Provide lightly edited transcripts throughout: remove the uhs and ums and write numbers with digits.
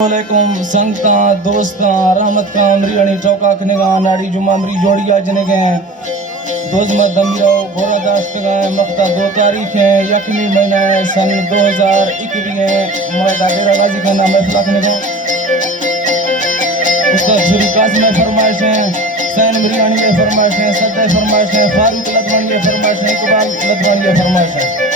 वालेकुम संगता दोस्ता रहमत का अमरी चौका खनेगा नाड़ी जुमा अमरी जोड़िया जने गए दोजमत दमीरो घोड़ा दाश्त गए मक्ता 2 तारीख है यकमी महीना है सन 2021 है मुरादा डेरा गाजी का नाम है फलाखने को उस्ताद झुरी कासिम में फरमाइश है सैन बिरयानी में फरमाइश है सद्दा फरमाइश है फारूक लदवानी में फरमाइश है इकबाल लदवानी में फरमाइश है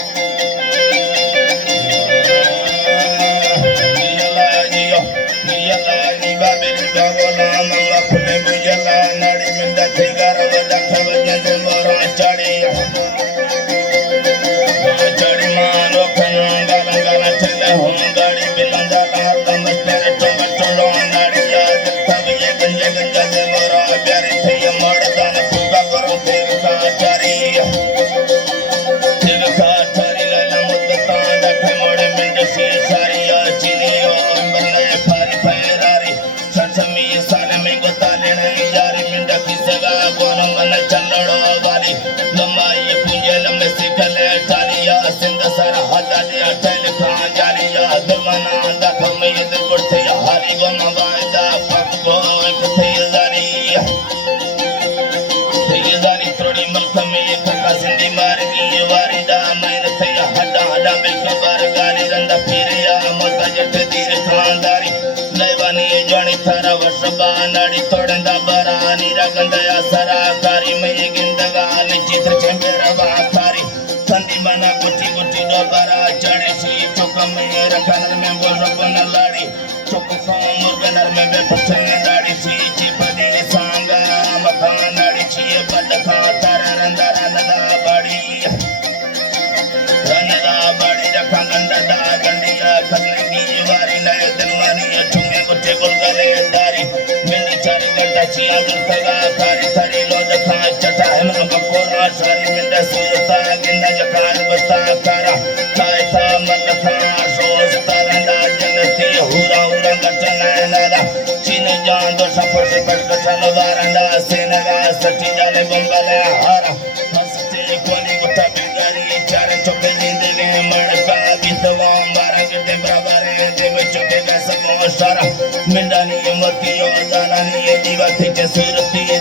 मिंडानी मतियो जानानी ये दीवा थे सूरती